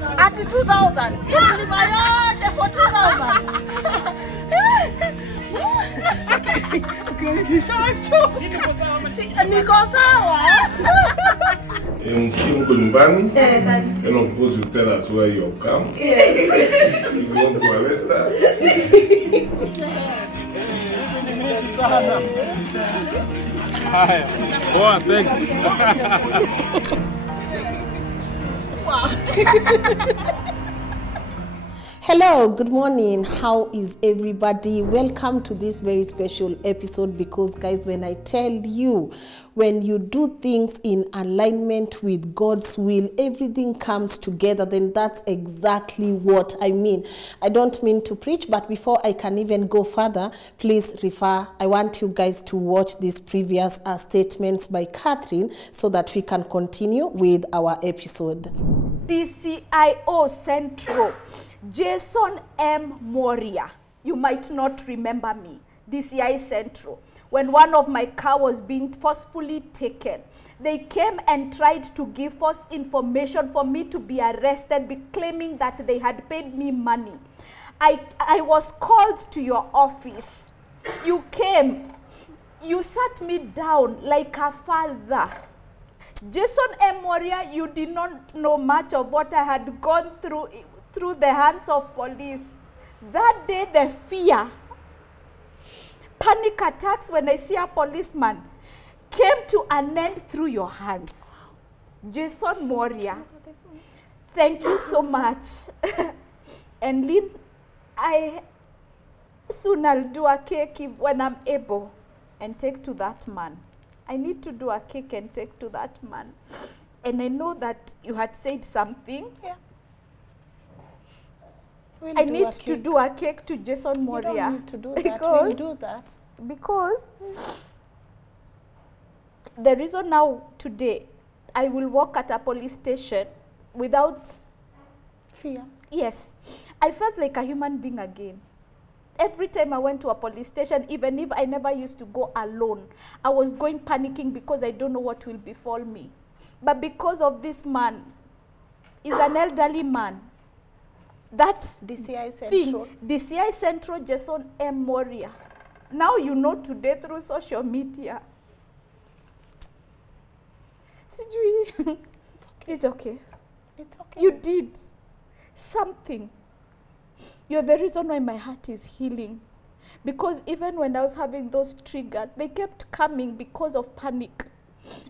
At 2,000. Yote for 2,000. Niko sawa. Mko nyumbani? And of course you tell us where you come. Yes. You want to arrest us? Hi. Oh, thanks. Hello, good morning. How is everybody? Welcome to this very special episode because guys, when I tell you, when you do things in alignment with God's will, everything comes together, then that's exactly what I mean. I don't mean to preach, but before I can even go further, please refer. I want you guys to watch these previous statements by Catherine so that we can continue with our episode. DCIO Central, Jason M. Moria. You might not remember me. DCI Central. When one of my car was being forcefully taken, they came and tried to give false information for me to be arrested, claiming that they had paid me money. I was called to your office. You came. You sat me down like a father. Jason M. Moria, you did not know much of what I had gone through the hands of police. That day, the fear, panic attacks when I see a policeman came to an end through your hands. Jason Moria, thank you so much. And Lynn, soon I'll do a cake when I'm able and take to that man. I need to do a cake and take to that man. And I know that you had said something. Yeah. I need to do a cake to Jason Moria. You don't need to do that. We'll do that. Because the reason now today I will walk at a police station without fear. Yes. I felt like a human being again. Every time I went to a police station, even if I never used to go alone, I was going panicking because I don't know what will befall me. But because of this man, he's an elderly man. That DCI Central. thing, DCI Central, Jason M. Moria. Now you know today through social media. Sijui. It's okay. It's okay. You did something. You're the reason why my heart is healing. Because even when I was having those triggers, they kept coming because of panic.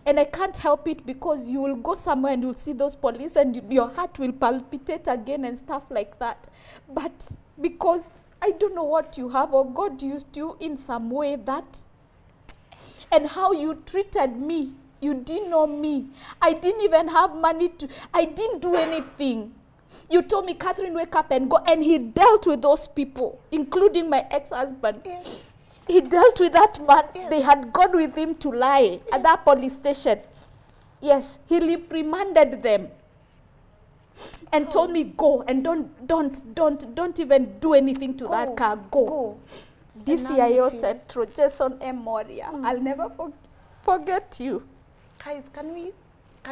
And I can't help it because you will go somewhere and you'll see those police and your heart will palpitate again and stuff like that. But because I don't know what you have or God used you in some way that, and how you treated me, you didn't know me. I didn't even have money I didn't do anything. You told me, Catherine, wake up and go. And he dealt with those people, including my ex-husband. Yes. He dealt with that man. Yes. They had gone with him to lie at that police station. Yes, he reprimanded them and told me, go and don't even do anything to that car. Go. DCIO Central, Jason M. Moria. I'll never forget you. Guys, can we I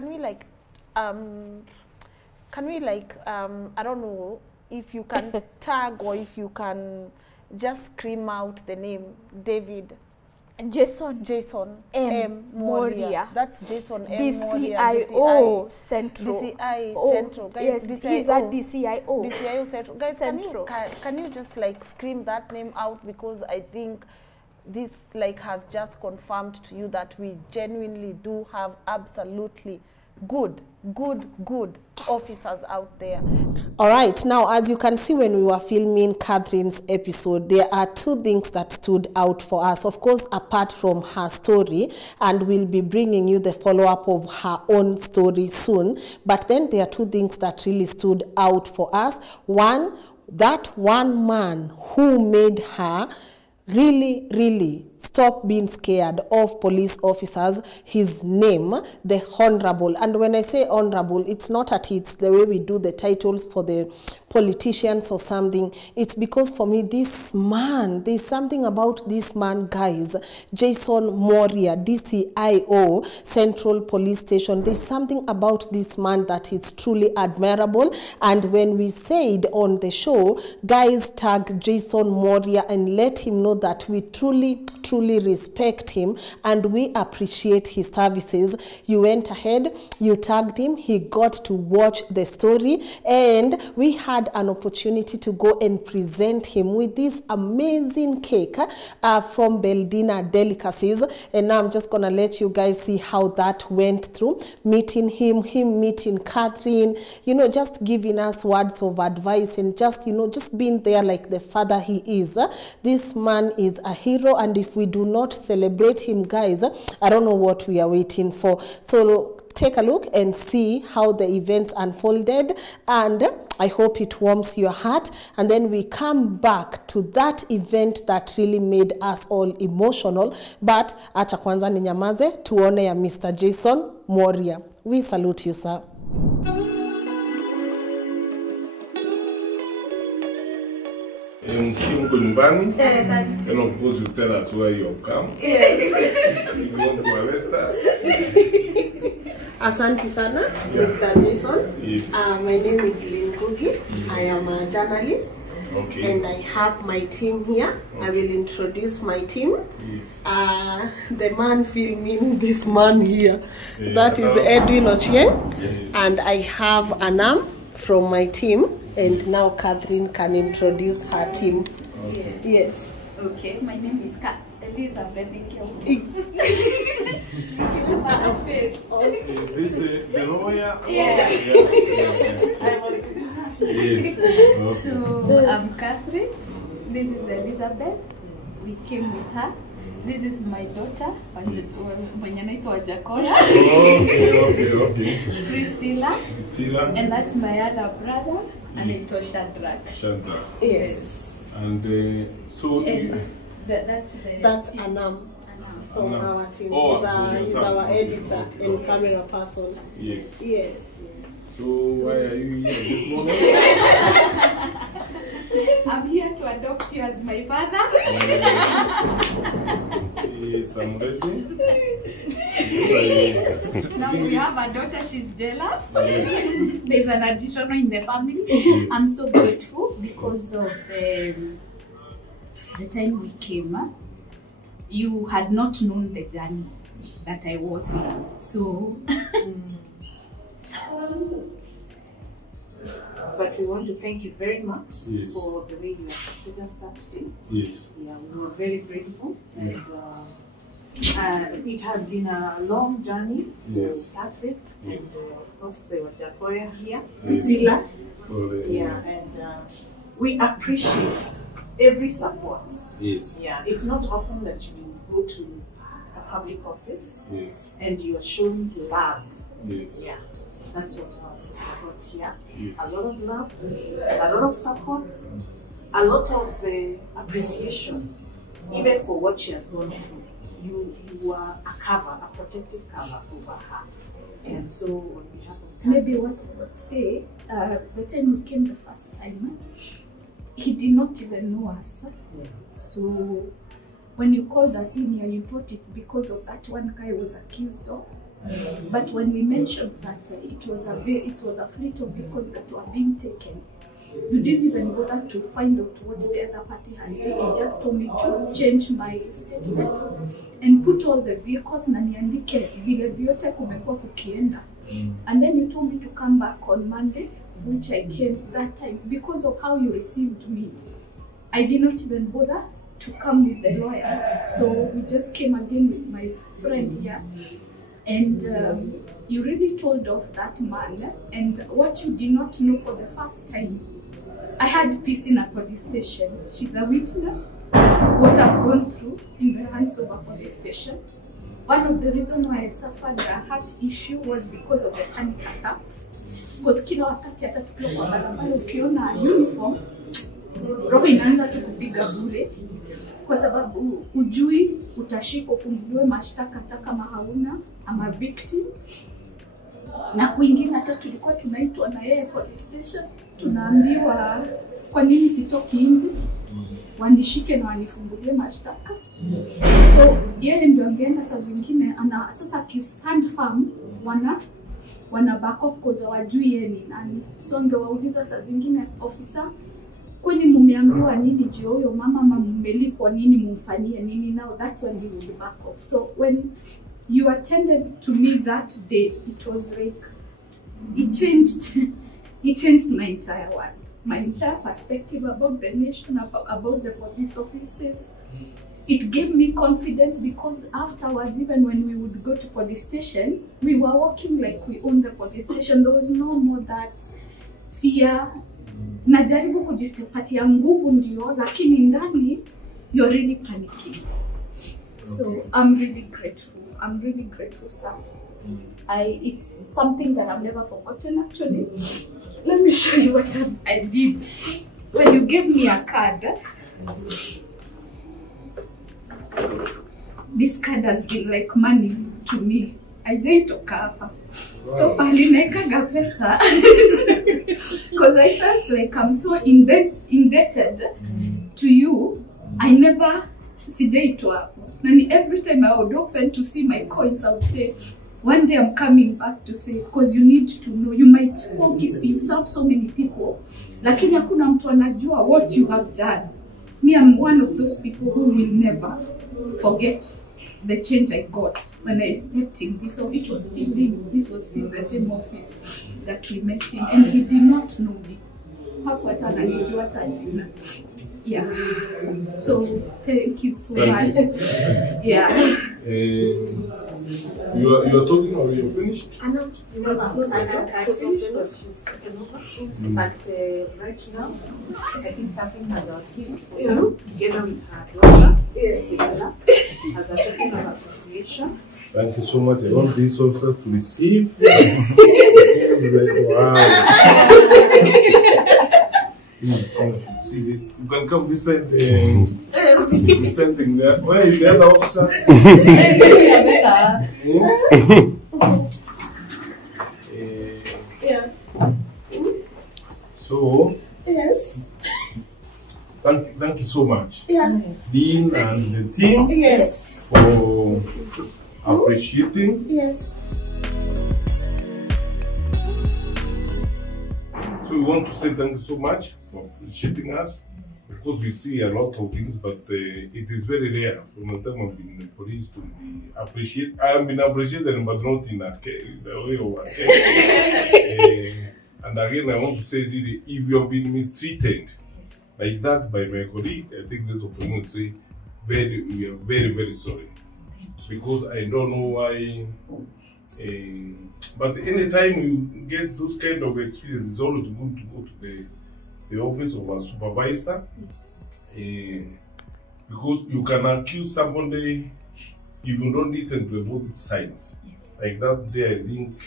don't know if you can tag or if you can just scream out the name Jason M. Moria. That's Jason M. Moria. DCIO Central. DCI Central. Guys, yes, DCIO. he's at DCIO. DCIO Central. Guys, Central. Can you just like scream that name out, because I think this like has just confirmed to you that we genuinely do have absolutely good officers out there. All right, now as you can see, when we were filming Catherine's episode, there are two things that stood out for us, of course, apart from her story, and we'll be bringing you the follow-up of her own story soon. But then there are two things that really stood out for us. One, that one man who made her really stop being scared of police officers. His name, the Honorable. And when I say honorable, it's not that it's the way we do the titles for the politicians or something. It's because for me, this man, there's something about this man, guys. Jason Moria, DCIO, Central Police Station. There's something about this man that is truly admirable. And when we said on the show, guys, tag Jason Moria and let him know that we truly respect him and we appreciate his services. You went ahead, you tagged him, he got to watch the story, and we had an opportunity to go and present him with this amazing cake from Beldina Delicacies. And now I'm just gonna let you guys see how that went through, meeting him meeting Catherine, you know, just giving us words of advice and just, you know, just being there like the father he is. This man is a hero, and if we do not celebrate him, guys, I don't know what we are waiting for. So take a look and see how the events unfolded, and I hope it warms your heart. And then we come back to that event that really made us all emotional. But acha kwanza ninyamaze tuone ya Mr. Jason Moria. We salute you, sir. And of course you tell us where you come. Yes. You want to arrest us? Asante sana, Mr. Jason. Yes. My name is Lynn Kugi. I am a journalist. Okay. And I have my team here. Okay. I will introduce my team. Yes. The man filming this man here. Yeah. That is Edwin Ochieng. Yes. And I have Anam from my team. And now Catherine can introduce her team. Okay. Yes. Okay, my name is Elizabeth. This is the lawyer? Yes. Yes. Okay. So I'm Catherine. This is Elizabeth. We came with her. This is my daughter, Manyanaito Jacoya. Okay. Priscilla. And that's my other brother, Anito Shadrach. Shadrach. Yes. And so that's Anam from our team. He's our editor and camera person. Yes. Yes. So why are you here this morning? I'm here to adopt you as my father. Yes, I'm ready. Now we have a daughter, she's jealous. Yes. There's an additional in the family. I'm so grateful because of the time we came. You had not known the journey that I was in. So but we want to thank you very much for the way you assisted us that day. Yes. Yeah, we were very grateful. And it has been a long journey for Catherine and of course Jacoya here, Priscilla. Yeah, and we appreciate every support. Yes. Yeah, it's not often that you go to a public office and you are shown love. Yes. Yeah. That's what our sister got here. Yes. A lot of love, a lot of support, a lot of appreciation, even for what she has gone through. You are a cover, a protective cover over her. And so, on behalf of Catherine, maybe what I would say, the time we came the first time, he did not even know us. So, when you called us in here, you thought it's because of that one guy was accused of. But when we mentioned that it was a fleet of vehicles that were being taken, you didn't even bother to find out what the other party had said. You just told me to change my statement and put all the vehicles na niandike vile vyote kumekuwa kukienda. And then you told me to come back on Monday, which I came that time because of how you received me. I did not even bother to come with the lawyers, so we just came again with my friend here. And you really told off that man, and what you did not know for the first time, I had peace in a police station. She's a witness what I've gone through in the hands of a police station. One of the reasons why I suffered a heart issue was because of the panic attacks. Because kila wakati hata tukiwa kwa barabara ukiona uniform, roho inaanza tu kupiga bure, kwa sababu ujui utashika ufunguliwe mashtaka hata kama hauna ama victim. Na kwingine hata tulikuwa tunaitwa na yeye police station, tunaambiwa kwa nini sitoki nje, wanishike na wanifungulie mashtaka. So yeye ndio angeenda saa zingine sasa stand firm wana back off cause wajui yeye ni nani. So angewauliza saa zingine, officer, kwani mumeambiwa nini juu huyo mama, ama mmelipwa nini, mumfanyie nini? Now that one he will back off. So when you attended to me that day, it was like it changed my entire world, my entire perspective about the nation, about the police officers. It gave me confidence, because afterwards, even when we would go to police station, we were walking like we owned the police station. There was no more that fear. Najaribu kujipatia nguvu ndio, lakini ndani you're really panicking. So I'm really grateful. I'm really grateful, sir. It's something that I've never forgotten, actually. Let me show you what I did. When you gave me a card, this card has been like money to me. Haijatoka hapa. So pali naekaga pesa, because I felt like I'm so indebted to you. I never sijaitwa hapo. And every time I would open to see my coins, I would say, one day I'm coming back to say, because you need to know, you might you serve so many people, lakini hakuna mtu anajua what you have done. Me, I'm one of those people who will never forget the change I got when I stepped in this. So it was still him. This was still the same office that we met him, and he did not know me. Yeah. So thank you so much. Yeah. You are talking, or you finished? I finished what she's talking over, but right now, I think Catherine has a gift for you, together with her daughter, Isla, as a token of appreciation. Thank you so much. I want these officers to receive. It's like, wow. See, you can come beside the something there. Where is the other officer? So, Yes. Thank you so much, Yes. Dean and the team, Yes. for appreciating. Yes. So we want to say thank you so much for appreciating us. Of course, we see a lot of things, but it is very rare from the time I've been in the police to be appreciated. I have been appreciated, but not in the way of and again, I want to say, really, if you have been mistreated like that by my colleague, I think this opportunity to say, we are very, very sorry. Because I don't know why. But anytime you get those kind of experiences, it's always good to go to the office of a supervisor, because you can accuse somebody if you don't listen to both sides. Yes. Like that day, I think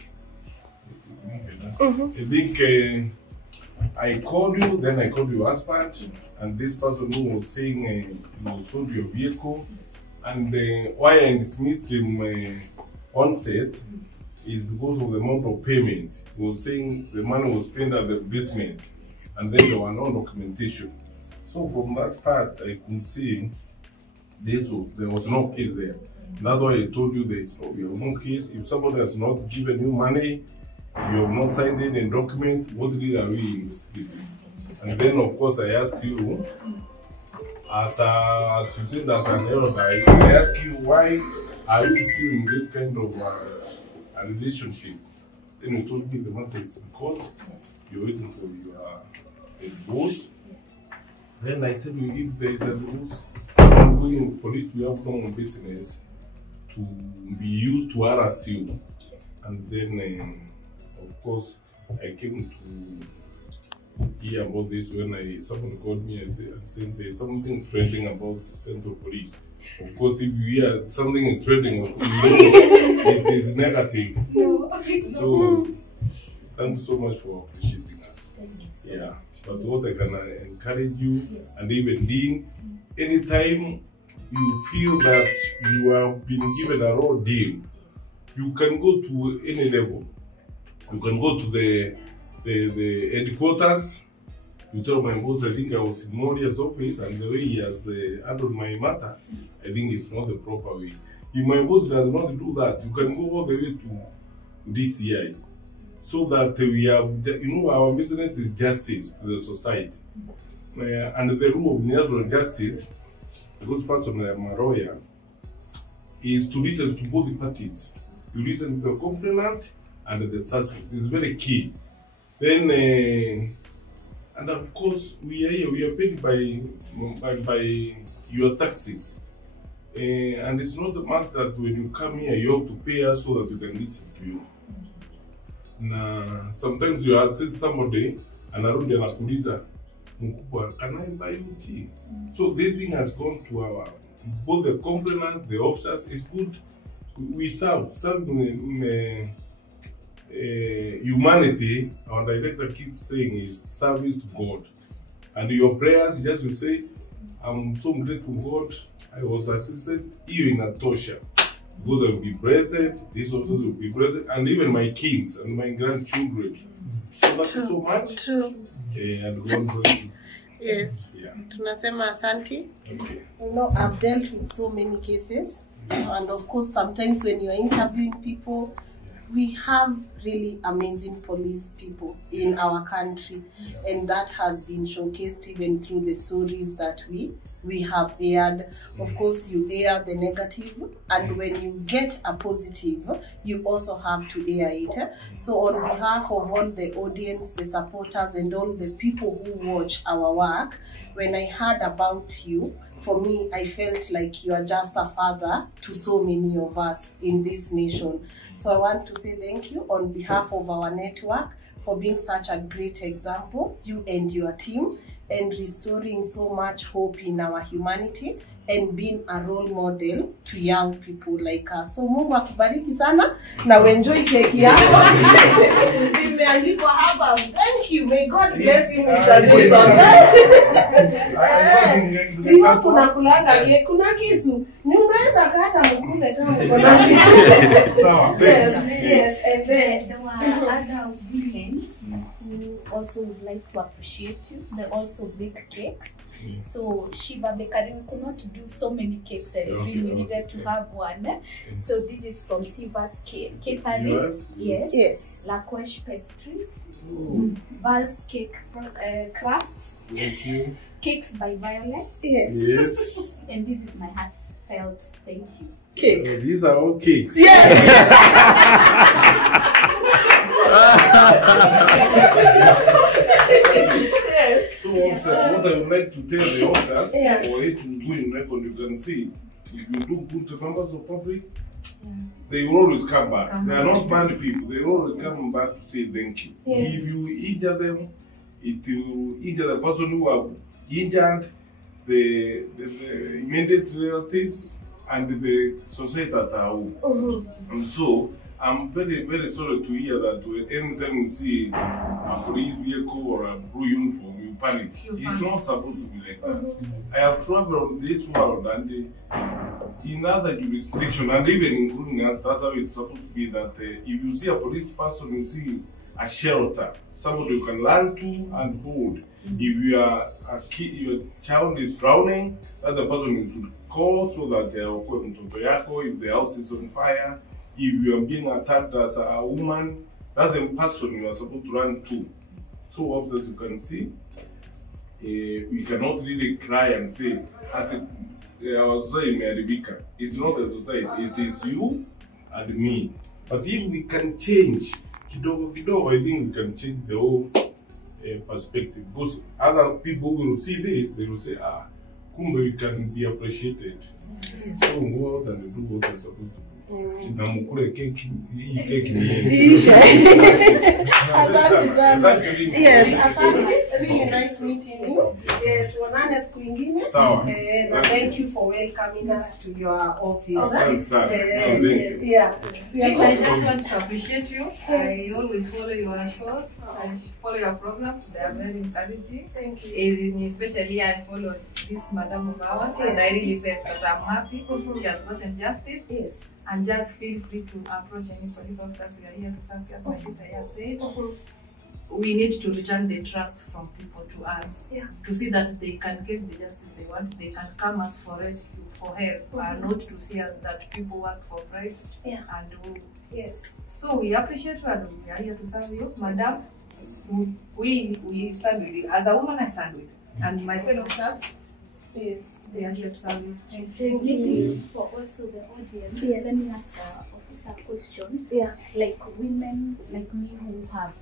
I called you, then I called your husband, and this person who was saying you sold your vehicle, and why I dismissed him on set is because of the amount of payment. He was saying the money was spent at the basement, and then there were no documentation. So from that part, I could see there was no case there. That's why I told you there is no case. If somebody has not given you money, you have not signed any document, what did we investigate? And then of course I ask you, as you said, as an elder, I ask you, why are you still in this kind of a relationship? Then you told me the matter is in court. Yes. You're waiting for your divorce. Yes. Then I said, if there is a divorce, we in police, we have no business to be used to harass you. Yes. And then, of course, I came to hear about this when someone called me and said there's something trending about the Central Police. Of course, if you hear something is trending, it is negative. No. So, thank you so much for appreciating us. Yeah, but what I can encourage you, and even Dean, anytime you feel that you have been given a raw deal, you can go to any level. You can go to the headquarters. You tell my boss, I think I was in Moria's office, and the way he has handled my matter, I think it's not the proper way. If my boss does not do that, you can go all the way to DCI, so that we have, our business is justice to the society. And the rule of natural justice, a good person like Maroya, is to listen to both the parties. You listen to the complainant and the suspect. It's very key. Then, and of course, we are paid by your taxes. And it's not a must that when you come here, you have to pay us so that we can listen to you. Now, sometimes you access somebody and arudi anakuuliza, mkubwa, can I buy you tea? So this thing has gone to our, both the complainant, the officers. It's good. We serve humanity. Our director keeps saying is service to God. And your prayers, just you say, I'm so grateful to God. I was assisted, even in Atosha. Because I will be blessed, these also will be blessed, and even my kids and my grandchildren. So thank you so much. True. And God bless you. Yes. Yeah. Tunasema asante. Okay. You know, I've dealt with so many cases, and of course, sometimes when you're interviewing people, we have really amazing police people in our country, and that has been showcased even through the stories that we have aired. Of course, you air the negative, and when you get a positive, you also have to air it. So on behalf of all the audience, the supporters, and all the people who watch our work, when I heard about you, for me, I felt like you are just a father to so many of us in this nation. So I want to say thank you on behalf of our network for being such a great example, you and your team, and restoring so much hope in our humanity and being a role model to young people like us. So Mungu akubariki sana na enjoy cake yako. Imeandikwa hapa. Thank you. May God bless you, Mr. Jason. Hiyo kuna kulanga cake, kuna kisu. Ni unaweza kata mkule kama kuna kisu. So, yes, and then there were other women who also would like to appreciate you. They also bake cakes. So Shiva Bakery, we could not do so many cakes. We needed to have one. So this is from Siva's Catering. Yes. Laquesh Pastries. Val's Cake Crafts. thank you. Cakes by Violet. Yes. And this is my heartfelt thank you. cake. These are all cakes. Yes. So officers, what I would like to tell the officers, Yes. or if you do in record, you can see, if you do good to members of public, they will always come back. They are not bad people. They will always come back to say thank you. Yes. If you injure them, it will injure the person who have injured, the immediate relatives, and the society at home. And so, I'm very, very sorry to hear that anytime you see a police vehicle or a blue uniform, you panic. It's not supposed to be like that. I have traveled this world and in other jurisdictions, and even including us, that's how it's supposed to be, that if you see a police person, you see a shelter, somebody you can run to and hold. If you are a kid, your child is drowning, that's the person you should call so that they are going to Toyako. If the house is on fire, if you are being attacked as a woman, that's the person you are supposed to run to. So often you can see, we cannot really cry and say, our society may Rebecca. It's not the society, it is you and me. But if we can change, kidogo, I think we can change the whole perspective. Because other people will see this, they will say, kumbe we can be appreciated. So go out and do what you're supposed to do. Na mkule keki, hii keki ni yenu. Asante sana. Yes, asante. Really nice meeting you. Tuonane siku ingine. Sawa. And thank you for welcoming us to your office. Asante sana. Yeah. I just want to appreciate you. I always follow your shows. I follow your programs. They are very encouraging. Thank you. Especially I follow this madam of ours, and I really felt that I'm happy. She has gotten justice. Yes. And just feel free to approach any police officers. We are here to serve, as my sister here said. We need to return the trust from people to us, to see that they can get the justice they want. They can come us for rescue, for help, and not to see us that people ask for bribes. And yes. So we appreciate you, and we are here to serve you, madam. We stand with you. As a woman, I stand with you. And my fellow officers, yes, they are here to serve you. Thank you. For also the audience, let me ask officer a question. Yeah. Like women like me who have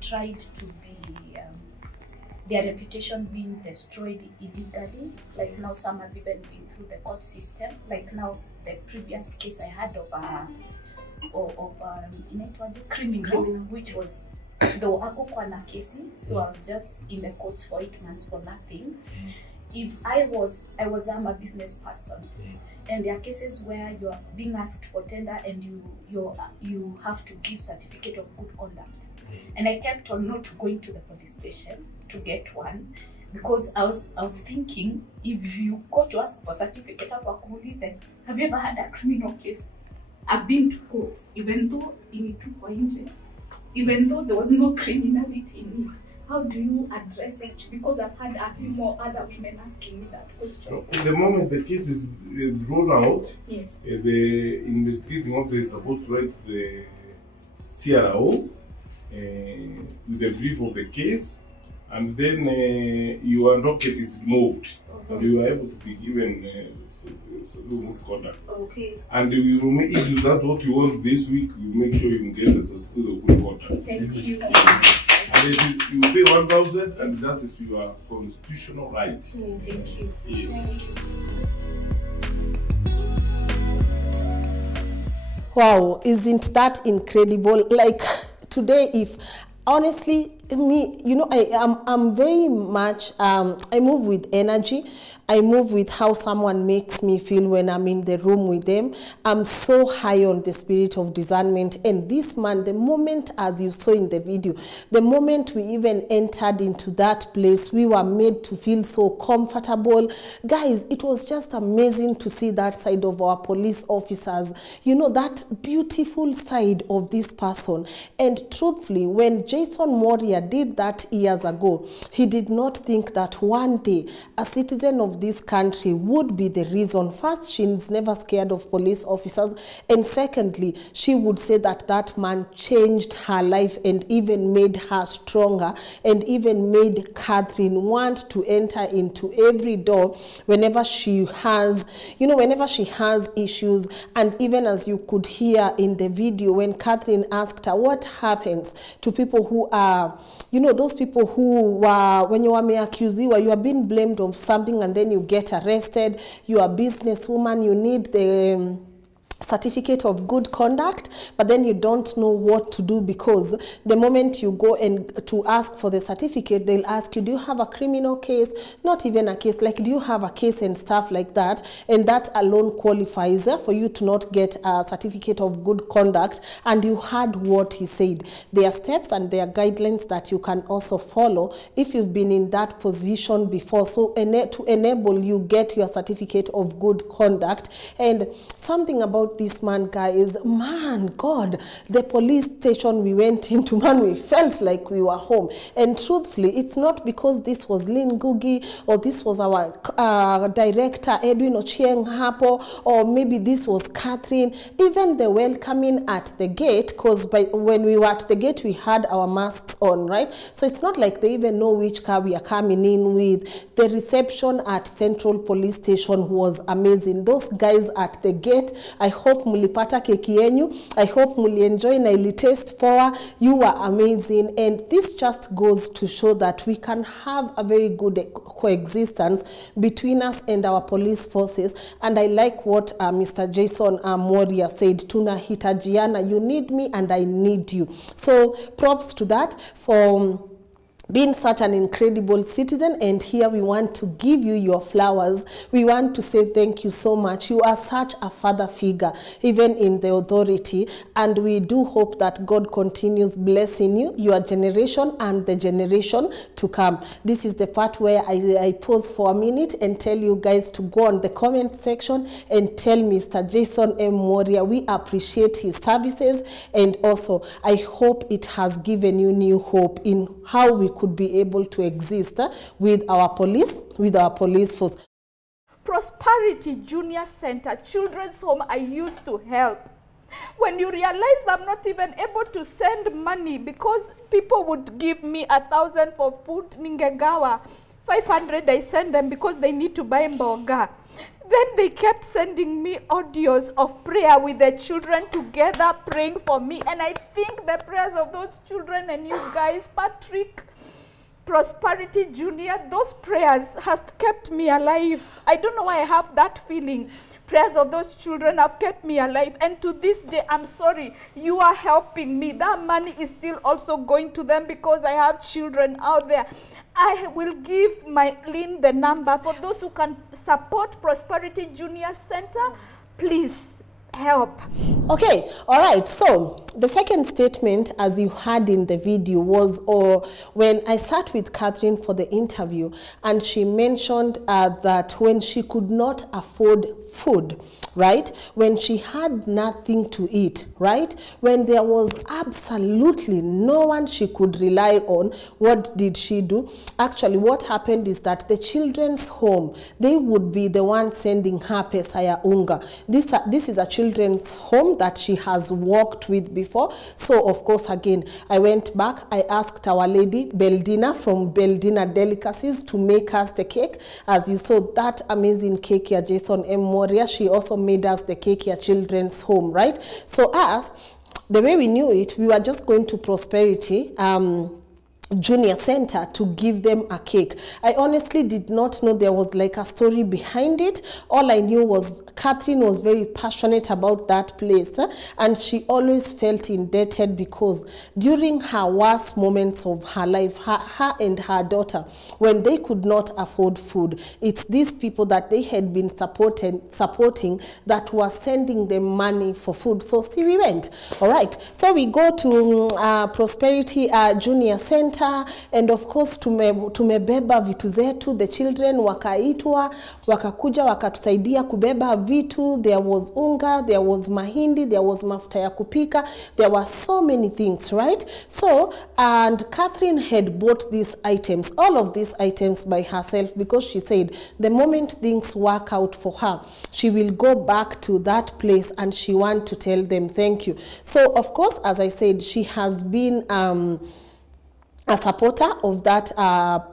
tried to be, their reputation being destroyed illegally. Like now some have even been through the court system. Like now the previous case I had of criminal, which was though akukwana kesi, so I was just in the courts for 8 months for nothing. If I'm a business person, and there are cases where you are being asked for tender and you have to give certificate of good conduct, and I kept on not going to the police station to get one because I was thinking, if you go to ask for certificate of accumulation, have you ever had a criminal case? I've been to court, even though even though there was no criminality in it. How do you address it? Because I've had a few more other women asking me that question. The moment the case is rolled out, yes, the investigating officer is supposed to write the CRO with the brief of the case, and then your docket is moved, and you are able to be given good conduct. Okay. And we will make, if that's what you want this week, we make sure you get a certificate of good conduct. Thank you. And you pay 1,000, and that is your constitutional right. Thank you. Yes. Wow, isn't that incredible? Like today, if honestly, me, you know, I'm very much, I move with energy. I move with how someone makes me feel when I'm in the room with them. I'm so high on the spirit of discernment. And this man, the moment, as you saw in the video, the moment we even entered into that place, we were made to feel so comfortable. Guys, it was just amazing to see that side of our police officers, you know, that beautiful side of this person. And truthfully, when Jason Moria did that years ago, he did not think that one day a citizen of this country would be the reason. First, she's never scared of police officers, and secondly, she would say that that man changed her life and even made her stronger, and even made Catherine want to enter into every door whenever she has, you know, whenever she has issues. And even as you could hear in the video, when Catherine asked her what happens to people who are, you know, those people who were, when you are accused, you are being blamed of something and then you get arrested, you are a businesswoman, you need the certificate of good conduct, but then you don't know what to do, because the moment you go and to ask for the certificate, they'll ask you, do you have a criminal case? Not even a case, like, do you have a case and stuff like that? And that alone qualifies for you to not get a certificate of good conduct. And you heard what he said. There are steps and there are guidelines that you can also follow if you've been in that position before, so to enable you get your certificate of good conduct. And something about this man, guys, man, God, the police station we went into, man, we felt like we were home. And truthfully, it's not because this was Lynn Ngugi, or this was our director Edwin Ochieng Hapo, or maybe this was Catherine. Even the welcoming at the gate, because when we were at the gate, we had our masks on, right? So it's not like they even know which car we are coming in with. The reception at Central Police Station was amazing. Those guys at the gate, I hope mulipata keki yenyu. I hope muli enjoy na ili taste power. You are amazing, and this just goes to show that we can have a very good coexistence between us and our police forces. And I like what Mr. Jason Moria said, tunahitajiana, you need me and I need you. So props to that for being such an incredible citizen, and here we want to give you your flowers. We want to say thank you so much. You are such a father figure, even in the authority, and we do hope that God continues blessing you, your generation, and the generation to come. This is the part where I pause for a minute and tell you guys to go on the comment section and tell Mr. Jason M. Moria we appreciate his services, and also I hope it has given you new hope in how we could be able to exist with our police force. Prosperity Junior Center, children's home I used to help. When you realize I'm not even able to send money because people would give me 1,000 for food, ningegawa, 500 I send them because they need to buy mboga. Then they kept sending me audios of prayer with the children together praying for me. And I think the prayers of those children and you guys, Patrick, Prosperity Junior, those prayers have kept me alive. I don't know why I have that feeling. Prayers of those children have kept me alive. And to this day, I'm sorry, you are helping me. That money is still also going to them because I have children out there. I will give my Lynn the number for those who can support Prosperity Junior Center. Please help. Okay, all right. So the second statement, as you heard in the video, was when I sat with Catherine for the interview, and she mentioned that when she could not afford food, right? When she had nothing to eat, right? When there was absolutely no one she could rely on, what did she do? Actually, what happened is that the children's home, they would be the one sending her pesa ya unga. This is a children's home that she has worked with before. So, of course, again, I went back. I asked our lady, Beldina, from Beldina Delicacies to make us the cake. As you saw, that amazing cake here, Jason M. Moria, she also made us the cake here, children's home, right? So us, the way we knew it, we were just going to Prosperity Junior Center to give them a cake. I honestly did not know there was like a story behind it. All I knew was Catherine was very passionate about that place, and she always felt indebted because during her worst moments of her life, her and her daughter, when they could not afford food, it's these people that they had been supporting that were sending them money for food. So see, we went. All right, so we go to Prosperity Junior Center. And of course tumebeba vitu zetu, the children wakaitwa, wakakuja wakatusaidia kubeba vitu. There was unga, there was mahindi, there was mafuta ya kupika, there were so many things, right? So, and Catherine had bought these items, all of these items by herself, because she said the moment things work out for her, she will go back to that place and she wants to tell them thank you. So of course, as I said, she has been a supporter of that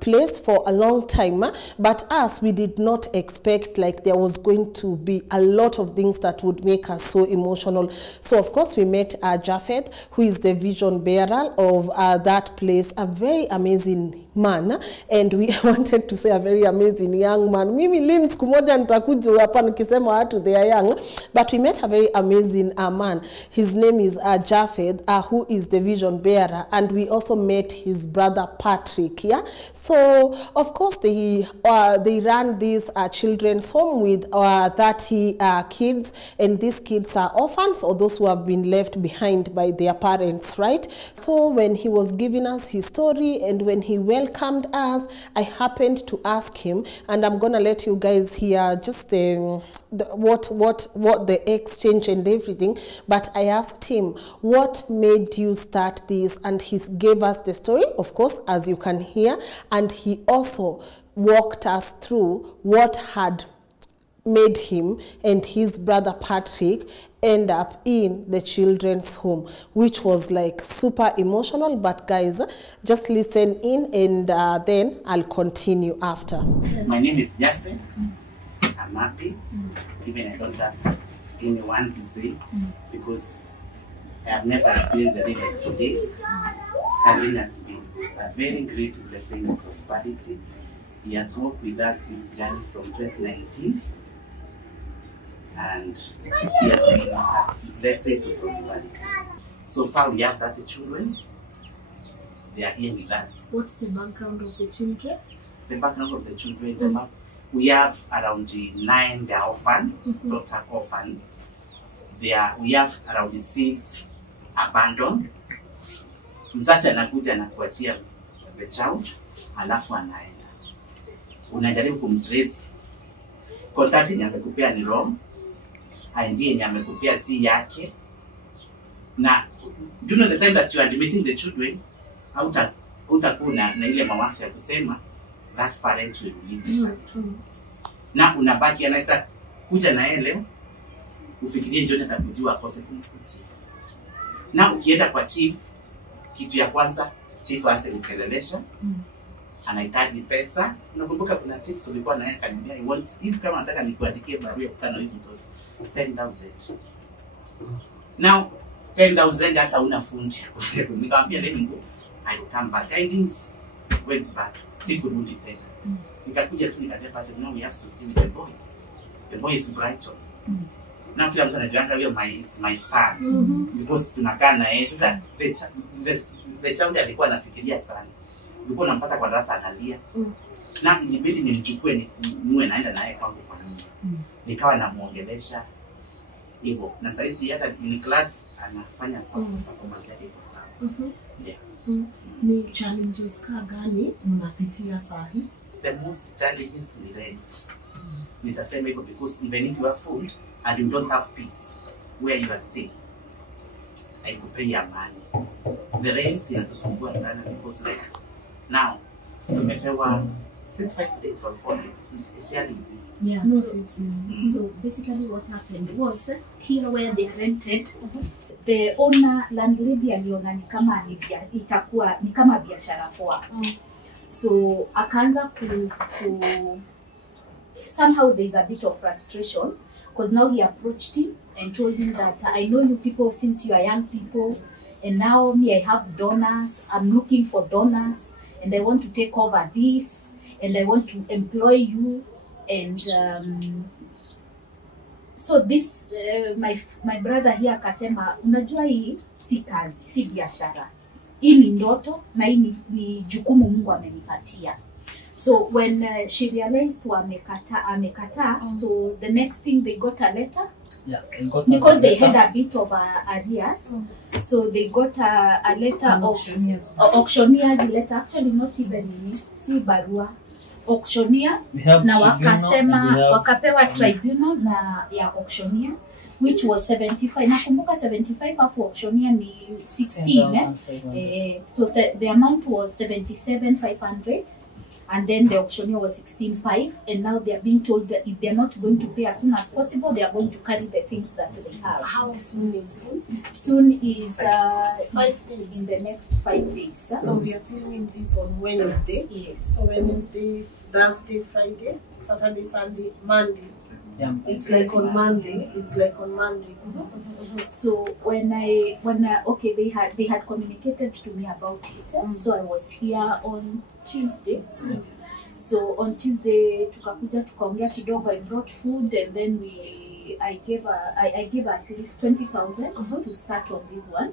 place for a long time, but us, we did not expect like there was going to be a lot of things that would make us so emotional. So of course we met Japheth, who is the vision bearer of that place, a very amazing man, and we wanted to say a very amazing young man. Mimi Lynn siku moja nitakuja hapa nikisema watu they are young, but we met a very amazing man. His name is Japheth, who is the vision bearer, and we also met his brother Patrick. Yeah, so of course they ran this children's home with 30 kids, and these kids are orphans or those who have been left behind by their parents, right? So when he was giving us his story and when he welcomed us, I happened to ask him, and I'm gonna let you guys hear just what the exchange and everything, but I asked him, what made you start this? And he gave us the story, of course, as you can hear, and he also walked us through what had made him and his brother Patrick end up in the children's home, which was like super emotional. But guys, just listen in, and then I'll continue after. My name is Japheth. I'm happy, even I don't have anyone to say because I have never experienced the day like today. Catherine has been a very great blessing and prosperity. He has worked with us this journey from 2019 and she has been a blessing to prosperity. So far we have 30 children. They are here with us. What's the background of the children? The background of the children, we have around 9, they are orphan, total orphan. We have around 6 abandoned. Mzazi anakuja anakuachia the child, alafu anaenda. Unajaribu kumtrace. Contact yenye amekupea ni wrong. ID yenye amekupea si yake. Na during the time that you are admitting the children, utakuwa na ile mawazo ya kusema that parent will leave the child. Na unabaki anaweza kuja na yeye leo ufikirie John atakujua akose kumkutia. Na ukienda kwa chief, kitu ya kwanza chief aanze kukelelesha. Anahitaji pesa. Unakumbuka kuna chief tulikuwa naye akaniambia I want if kama nataka nikuandikie barua ya kukana huyu mtoto 10,000. Now 10,000 hata una fundi. Nikamwambia let me go. I will come back. I didn't went back. Sikurudi tena. Nikakuja tu nikataka pata now we have to stay with the boy. The boy is Brighton. Now kila mtu anajuanga huyo my son. Because tunakaa na yeye sasa the child alikuwa anafikiria sana. Nilikuwa nampata kwa darasa analia. Na ilibidi nimchukue niwe naenda naye kwangu kwa nyumba. Nikawa namuongelesha hivyo. Na sasa hivi hata in class anafanya performance yake kwa sawa. Yeah. Ni challenges gani mnapitia sahi? The most challenges ni rent. Nitasema hivyo because even if you have food and you don't have peace where you are staying, haikupei amani. The rent inatusumbua sana because like now tumepewa 65 days or 4 days. Especially yeah, so basically what happened was here where they rented, the owner landlady aliona ni kama itakuwa ni kama biashara poa. So akaanza ku somehow there's a bit of frustration because now he approached him and told him that I know you people since you are young people and now me I have donors, I'm looking for donors and I want to take over this and I want to employ you and so this my brother here akasema unajua hii si kazi, si biashara. Hii ni ndoto na hii ni jukumu Mungu amenipatia. So when she realized amekata, so the next thing they got a letter. Yeah, because they had a bit of arrears. So they got a letter of auctioneer's letter, actually not even si barua. Auctioneer na wakasema wakapewa tribunal na ya auctioneer which was 75. Nakumbuka 75 afu auctioneer ni 16 so the amount was 77,500 and then the auctioneer was 16,500 and now they are being told that if they are not going to pay as soon as possible they are going to carry the things that they have. How soon is soon? Soon is 5 days. In the next 5 days. So we are filming this on Wednesday. Yes. So Wednesday, Thursday, Friday, Saturday, Sunday, Monday. Yeah. It's like on Monday. So when I okay they had communicated to me about it. So I was here on Tuesday. So on Tuesday tukakuja tukaongea kidogo. I brought food and then I gave at least 20,000 to start on this one.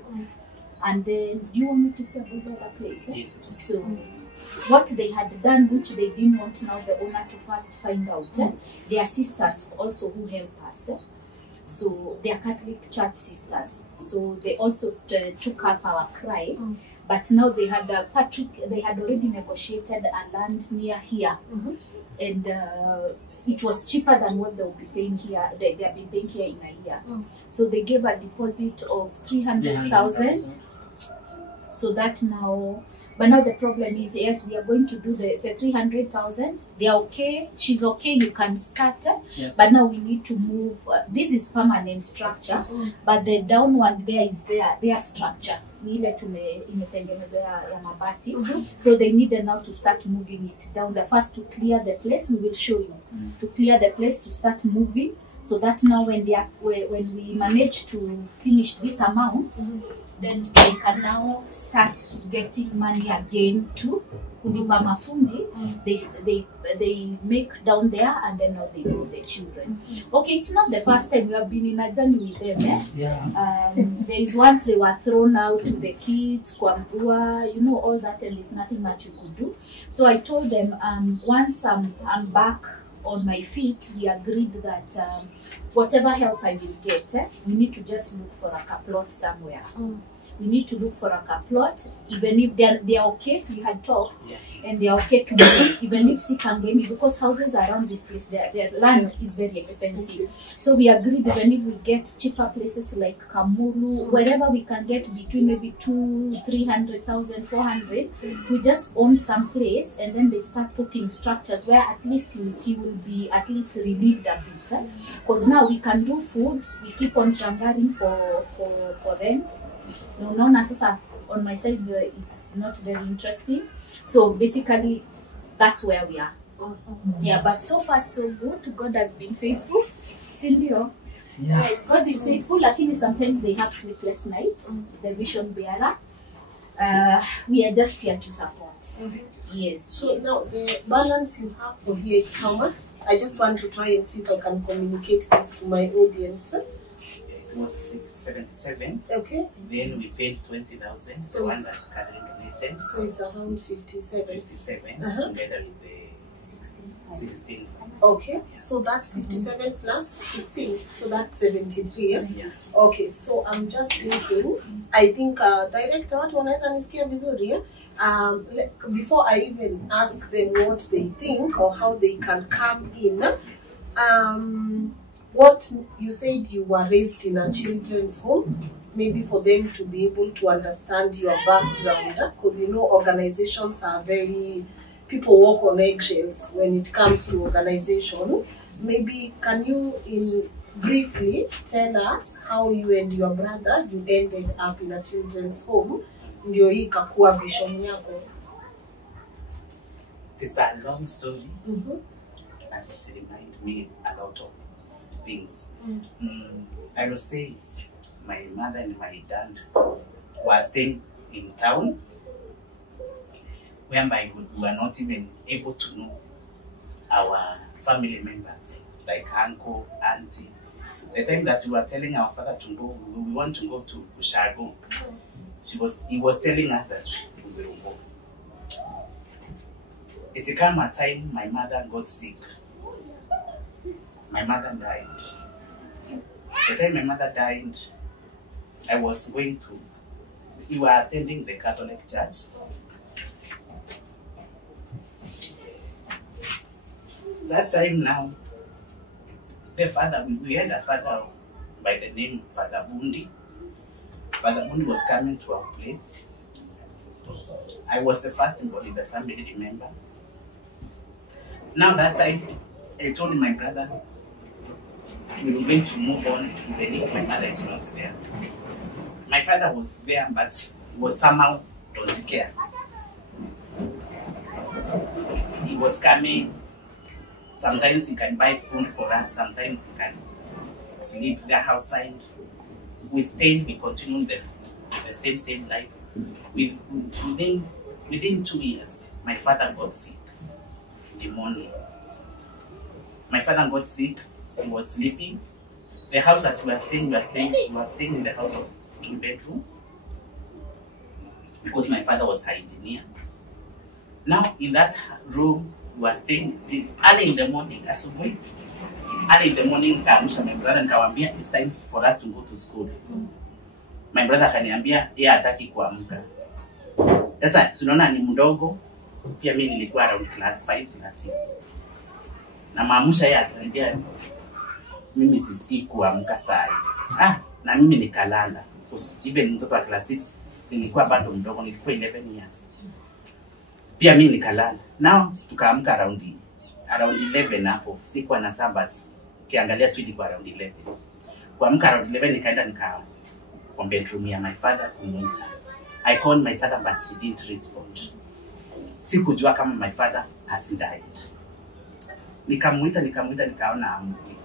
And then do you want me to say about the other place? Yes. So what they had done, which they didn't want now the owner to first find out, their sisters also who help us. So they are Catholic Church sisters. So they also took up our cry. But now they had they had already negotiated a land near here, and it was cheaper than what they will be paying here. They have been paying here in a year. So they gave a deposit of 300,000. So that now, but now the problem is, yes, we are going to do the 300,000. They are okay. She's okay. You can start. But now we need to move. This is permanent structure, but the down one there is their structure. So they needed now to start moving it down. The first to clear the place, we will show you. To clear the place, to start moving, so that now when we manage to finish this amount, then they can now start getting money again to kulipa mafundi. They make down there, and then now they do the children. Okay, it's not the first time we have been in a journey with them. There is once they were thrown out to the kids, kwamvua, you know, all that, and there's nothing much you could do. So I told them, once I'm back on my feet, we agreed that whatever help I will get, we need to just look for a plot somewhere. We need to look for a plot, even if they are okay. We had talked, and they are okay to do, even if Sikangemi, because houses around this place, their land is very expensive. So we agreed, even if we get cheaper places like Kamulu, wherever we can get between maybe 200,000-300,000, 400, we just own some place, and then they start putting structures where at least he will be at least relieved a bit. Because now we can do food, we keep on changaring for rent. No, on my side, it's not very interesting. So basically, that's where we are. Yeah, but so far so good. God has been faithful. Cindy, yes, God is faithful. Lakini sometimes they have sleepless nights. The vision bearer. We are just here to support. Yes. So now the balance you have for here is how much? I just want to try and see if I can communicate this to my audience. Was 77. Okay. Then we paid 20,000. So one that Karen donated. So it's around 57. 57 together with the 16. Okay. So that's 57 plus 16. So that's 73. Yeah? Okay. So I'm just thinking. I think director, what wanaweza nisikia vizuri? Before I even ask them what they think or how they can come in. What you said, you were raised in a children's home, maybe for them to be able to understand your background, because you know organizations are very, people walk on eggshells when it comes to organization. Maybe can you briefly tell us how you and your brother, you ended up in a children's home, ndio hii ikakuwa vision yako? It's a long story, and it reminds me a lot of things. I will say it's my mother and my dad were staying in town, whereby we were not even able to know our family members, like uncle, auntie. The time that we were telling our father to go, we want to go to Ushago, he was telling us that we will go. It came a time my mother got sick. My mother died. The time my mother died, I was going to, we were attending the Catholic Church. That time now, the father, we had a father by the name Father Bundi. Father Bundi was coming to our place. I was the first in the family, remember? Now that time, I told my brother, we were going to move on even if my mother is not there. My father was there, but was somehow don't care. He was coming. Sometimes he can buy food for us. Sometimes he can sleep there outside. We stayed. We continued the same life. Within 2 years, my father got sick. In the morning, my father got sick. He was sleeping. The house that we were staying in the house of 2 bedroom because my father was an engineer. Now in that room we were staying early in the morning. Early in the morning, my brother nikawambia it's time for us to go to school. My brother akaniambia yeye hataki kuamka. Sasa tunaona ni mdogo, pia mimi nilikuwa around class 5 class 6. Na maamusha yeye ataniambia mimi sisikii kuamka saa hii. Na mimi nikalala. Even mtoto wa class 6 nilikuwa bado mdogo, nilikuwa 11 years. Pia mimi nikalala. Now tukaamka around 11 hapo. Sikuwa na Sabbath. Kiangalia tu ilikuwa around 11. Kuamka around 11 nikaenda kwa bedroom ya my father kumuita. I called my father but he didn't respond. Sikujua kama my father has died. Nikamuita nikaona amke.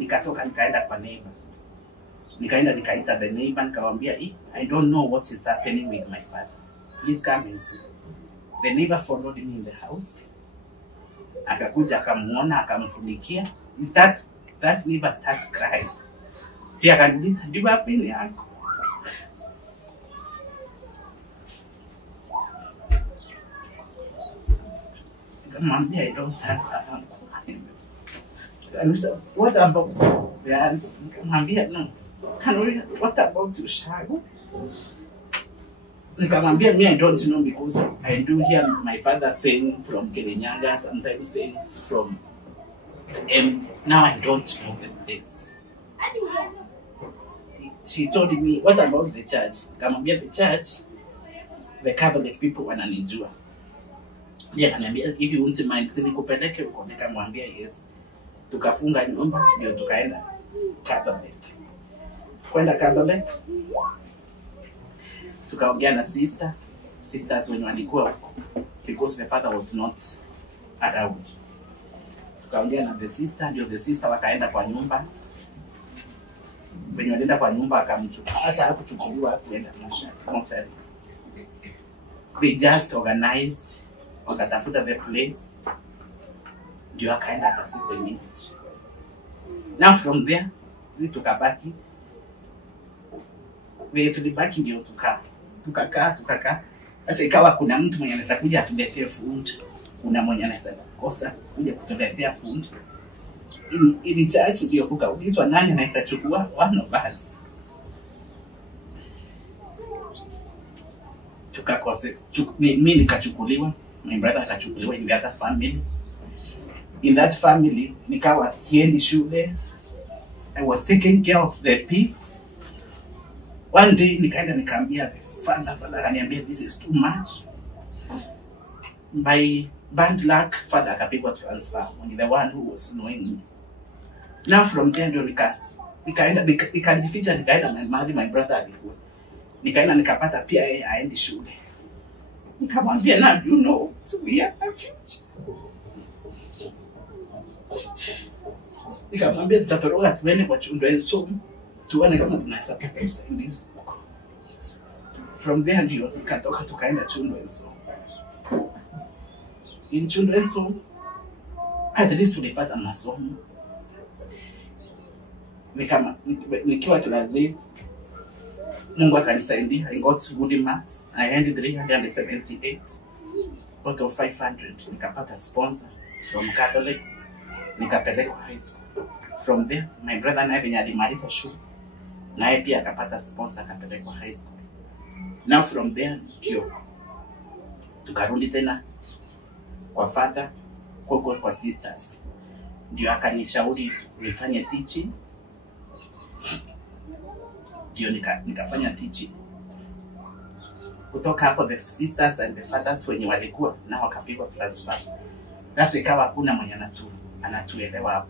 nikatoka nikaenda kwa neighbor. Nikaenda nikaita the neighbor, nikamwambia, I don't know what is happening with my father. Please come and see. The neighbor followed me in the house. Akakuja akamuona, akamfunikia. Is that neighbor start crying. Pia akaniuliza, "Do you have any uncle?" Nikamwambia, "I don't have an uncle." Akaniuliza, "What about the aunt?" Nikamwambia, "No." What about you, Shago? Nikamwambia, "Me, I don't know, because I do hear my father saying from Kirinyaga, sometimes saying from now I don't know the place." She told me, "What about the church?" Nikamwambia, "The church, the Catholic people wananijua." Ndiye ananiambia, "If you wouldn't mind, sinikupeleke huko." Nikamwambia, "Yes." Tukafunga nyumba, ndio tukaenda Catholic. Kwenda Catholic, tukaongea na sisters wenye walikuwa, because the father was not around. Tukaongea na the sister, ndio the sister wakaenda kwa nyumba. Wenye walienda kwa nyumba akamchukua, hata hakuchukuliwa kuenda mochari. They just organized, wakatafuta the place, ndio akaenda akasipa immediately. Now from there, tukabaki. Wewe tulibaki ndio tukakaa. Sasa ikawa kuna mtu mwenye anaweza kuja atuletee food, kuna mwenye anaweza kosa kuja kutuletea food. In church ndio kukaulizwa nani anaweza chukua one of us. Tukakose, mimi nikachukuliwa, my brother akachukuliwa in the other family. In that family nikawa siendi shule. I was taking care of the pigs. One day nikaenda nikaambia the father akaniambia, "This is too much." By bad luck, father akapigwa transfer, when the one who was knowing me. Now from there ndio nikajificha, nikaenda mahali my brother alikuwa. Nikaenda nikapata pia yeye aendi shule. Nikamwambia, "Now you know, we have a future." Nikamwambia, "Tutatoroka tuende kwa children's home, tuone kama tunaweza pata usaidizi huko." From there ndio tukatoka tukaenda children's home. In children's home, at least tulipata masomo. Nikiwa class 8, Mungu akanisaidia. I got good marks. I earned 378 out of 500. Nikapata sponsor from Catholic. Nikapelekwa high school. From there, my brother naye venye alimaliza shule, naye pia akapata sponsor, akapelekwa high school. Now from there ndio tukarudi tena kwa father, kwa sisters. Ndio akanishauri nifanye teaching. Ndio nikafanya teaching. Kutoka hapo the sisters and the fathers wenye walikuwa na wakapigwa transfer. Sasa ikawa hakuna mwenye anatuelewa hapo.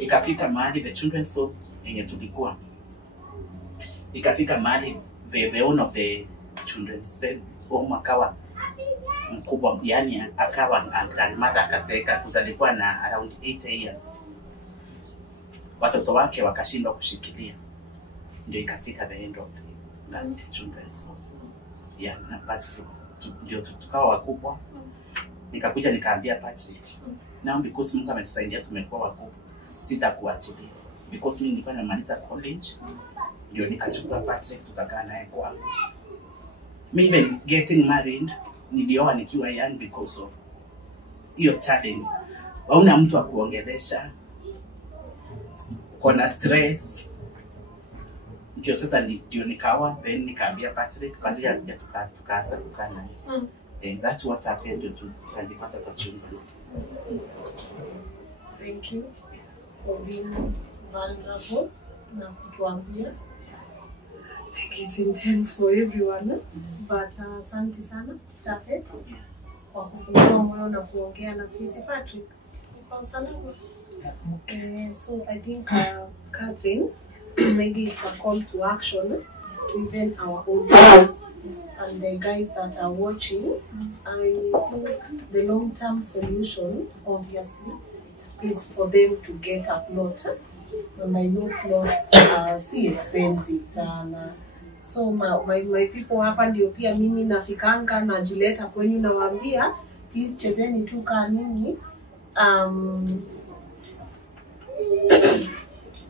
Ikafika mahali the children's home yenye tulikuwa, ikafika mahali the owner of the children's home akawa mkubwa, yani akawa grandmother, akaseka kuzalikuwa na around 8 years. Watoto wake wakashindwa kushikilia, ndio ikafika the end of that children's home. Yeah, but ndio tukawa wakubwa. Nikakuja nikaambia Patrick, now because Mungu ametusaidia tumekuwa wakubwa, sitakuachilia. Because mimi nilikuwa nimemaliza college, ndio nikachukua Patrick tukakaa naye kwa. Me even getting married, nilioa nikiwa young because of hiyo challenge. Hauna mtu wa kuongelesha, kuna stress. Ndio sasa ndio nikawa, then nikaambia Patrick, bali ya tukaanza kukaa naye. And that's what happened to Kajipata kwa children's. Thank you for being vulnerable na kutuambia. I think it's intense for everyone, but asante sana Tafe kwa kufungua moyo na kuongea na sisi. Patrick, uko salama? So I think Catherine, maybe it's a call to action to even our audience and the guys that are watching. I think the long-term solution, obviously, is for them to get a plot and I know plots si expensive sana. So my people hapa ndio pia mimi nafikanga najileta kwenyu nawaambia please chezeni tu kaa nini.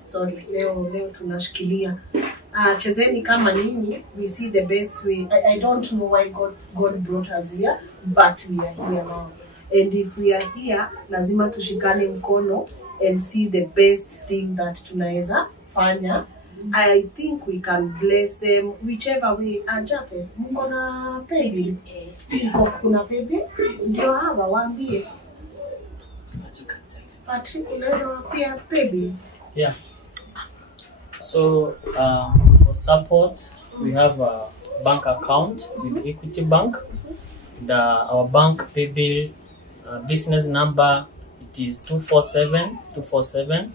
Sorry, leo tunashikilia. Chezeni kama nini, we see the best way. I don't know why God brought us here, but we are here now. And if we are here, lazima tushikane mkono and see the best thing that tunaweza fanya. I think we can bless them whichever way. Jafe, mko na baby? Kuna baby? Ndio hawa waambie. Patrick, unaweza wapia baby? Yeah. So for support, we have a bank account with Equity Bank. Our bank paybill business number it is 247247.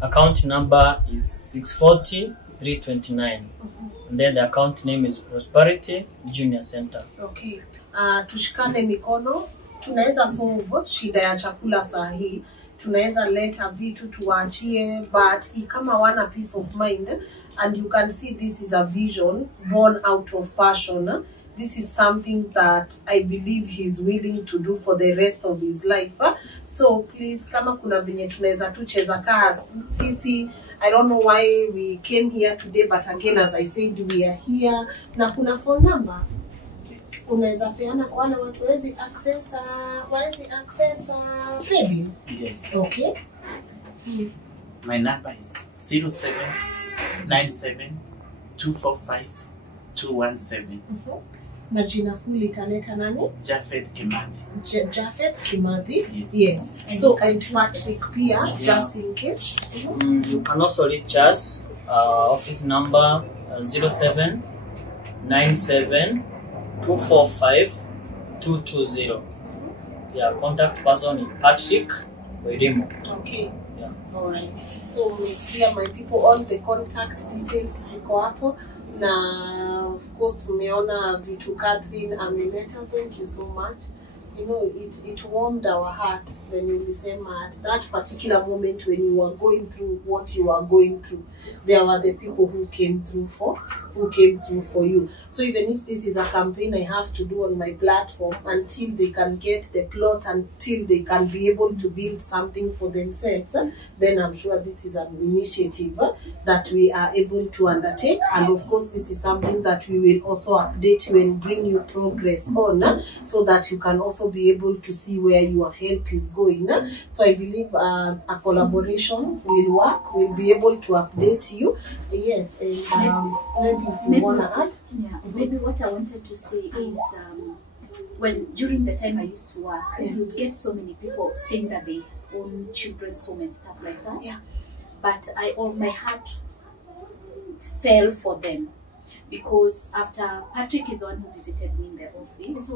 Account number is 640-329. And then the account name is Prosperity Junior Center. Okay. Tushikane mikono. Tunaweza solve shida ya chakula saa hii. Tunaweza leta vitu tuachie, but kama wana peace of mind, and you can see this is a vision born out of passion. This is something that I believe he's willing to do for the rest of his life. So please, kama kuna venye tunaweza tucheza kaa sisi, I don't know why we came here today, but again as I said, we are here. Na kuna phone number unaweza peana kwa wale watu wawezi access baby? Yes. Okay. My number is 0797245217. Na jina full italeta nani? Jafet Kimathi. Jafet Kimathi. Yes. So and Patrick pia, just in case. You can also reach us. Office number 0797245220. Yeah, contact person is Patrick Wedimo. Okay. Yeah. All right. So umesikia my people, all the contact details ziko hapo, na of course umeona vitu Catherine ameleta. Thank you so much. You know, it warmed our heart when you listen at that particular moment when you were going through what you are going through. There were the people who came through for you. So even if this is a campaign I have to do on my platform until they can get the plot, until they can be able to build something for themselves, then I'm sure this is an initiative that we are able to undertake. And of course, this is something that we will also update you and bring you progress on, so that you can also be able to see where your help is going. So I believe a collaboration will work. We'll be able to update you. Yes, and maybe if you want to add. Yeah, maybe what I wanted to say is when during the time I used to work, you'd get so many people saying that they own children's home and stuff like that. Yeah. But my heart fell for them, because after Patrick is the one who visited me in the office,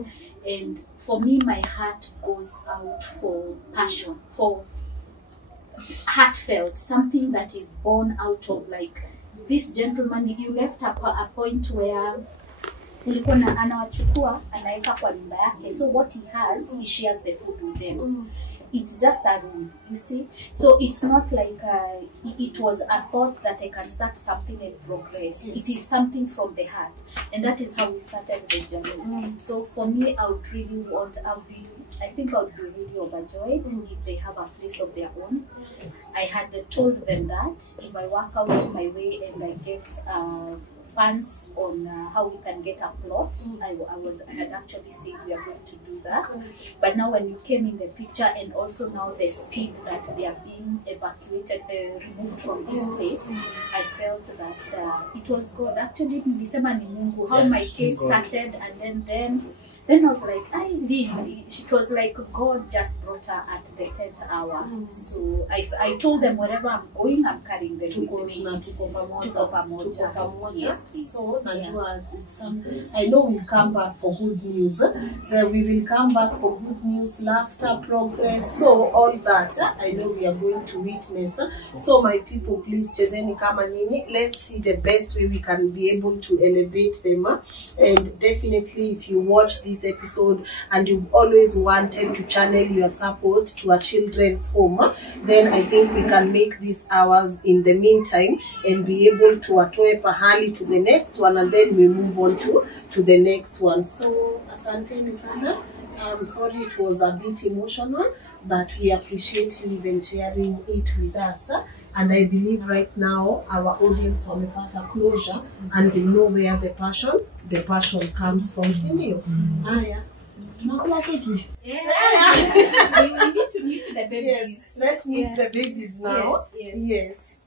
and for me my heart goes out for passion, for heartfelt, something that is born out of like this gentleman. You left a point where ulikuwa anawachukua anaweka kwa nyumba yake, so what he has, he shares the food with them. It's just a room, you see. So it's not like it was a thought that I can start something and progress. Yes. It is something from the heart, and that is how we started the journey. So for me, I would really I think I would be really overjoyed if they have a place of their own. I had told them that if I work out my way and I get funds on how we can get a plot, I had actually said we are going to do that. But now when you came in the picture, and also now the speed that they are being evacuated, removed from this place, I felt that it was God. Actually, nilisema ni Mungu, how my case started, and then I was like, it was like God just brought her at the 10th hour. So I told them wherever I'm going, I'm carrying them with me. Tuko pamoja. Yes, please. So najua I know we'll come back for good news. We will come back for good news, laughter, progress. So all that I know we are going to witness. So my people, please chezeni kama nyinyi. Let's see the best way we can be able to elevate them. And definitely, if you watch this this episode and you've always wanted to channel your support to a children's home, then I think we can make these hours in the meantime and be able to atoe pahali to the next one, and then we move on to the next one. So asanteni sana. I'm sorry it was a bit emotional, but we appreciate you even sharing it with us. And I believe right now our audience wamepata closure and they know where the passion comes from. Sindio? Aya. Yeah. We need to meet the babies. Yes, let's meet the babies now. Yes.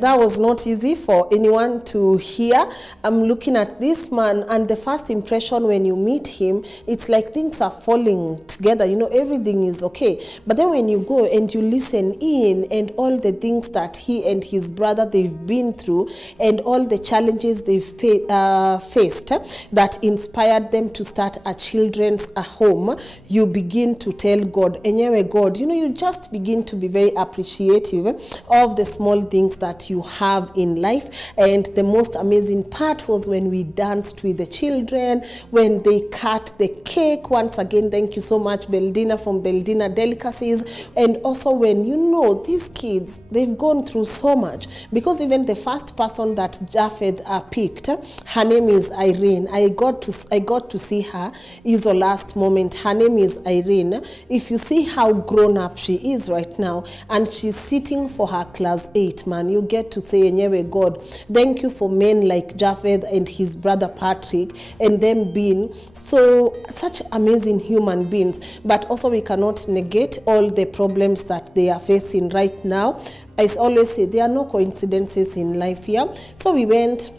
That was not easy for anyone to hear. I'm looking at this man, and the first impression when you meet him, it's like things are falling together. You know, everything is okay. But then when you go and you listen in, and all the things that he and his brother they've been through, and all the challenges they've faced that inspired them to start a children's home, you begin to tell God, Enyewe God, you know, you just begin to be very appreciative of the small things that you have in life. And the most amazing part was when we danced with the children, when they cut the cake. Once again, thank you so much, Beldina from Beldina Delicacies. And also when, you know, these kids, they've gone through so much, because even the first person that Japheth picked, her name is Irene. I got to see her. Is the last moment. Her name is Irene. If you see how grown up she is right now, and she's sitting for her class 8, man, you get to say, Enyewe God, thank you for men like Japheth and his brother Patrick, and them being such amazing human beings. But also we cannot negate all the problems that they are facing right now. I always say there are no coincidences in life here. So we went,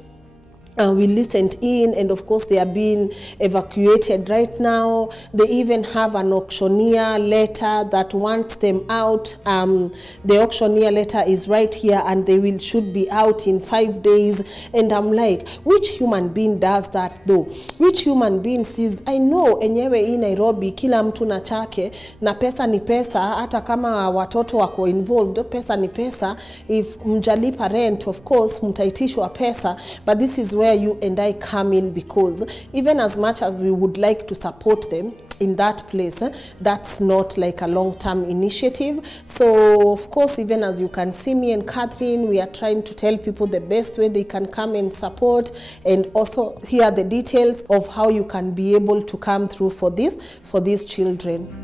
we listened in, and of course they are being evacuated right now. They even have an auctioneer letter that wants them out. The auctioneer letter is right here, and they should be out in 5 days. And I'm like, which human being does that though? Which human being says, I know enyewe in Nairobi kila mtu na chake, na pesa ni pesa, hata kama watoto wako involved, pesa ni pesa. If mjalipa rent, of course mtaitishwa pesa. But this is where you and I come in, because even as much as we would like to support them in that place, that's not like a long-term initiative. So of course, even as you can see me and Catherine, we are trying to tell people the best way they can come and support, and also hear the details of how you can be able to come through for these children.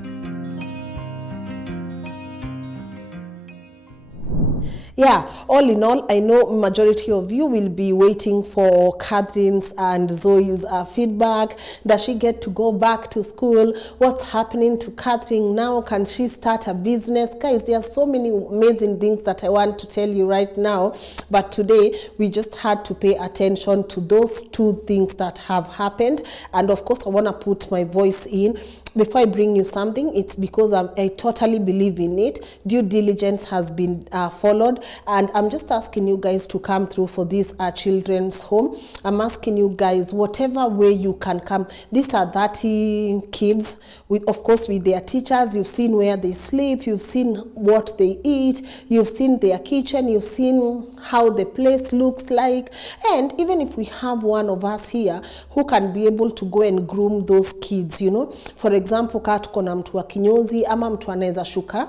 Yeah, all in all, I know majority of you will be waiting for Catherine's and Zoe's feedback. Does she get to go back to school? What's happening to Catherine now? Can she start a business? Guys, there are so many amazing things that I want to tell you right now. But today, we just had to pay attention to those two things that have happened. And of course, I want to put my voice in. Before I bring you something, it's because I totally believe in it. Due diligence has been followed, and I'm just asking you guys to come through for this children's home. I'm asking you guys, whatever way you can come. These are 30 kids, of course, with their teachers. You've seen where they sleep, you've seen what they eat, you've seen their kitchen, you've seen how the place looks like. And even if we have one of us here who can be able to go and groom those kids, you know, for example, kaa tuko na mtu wa kinyozi ama mtu anaweza shuka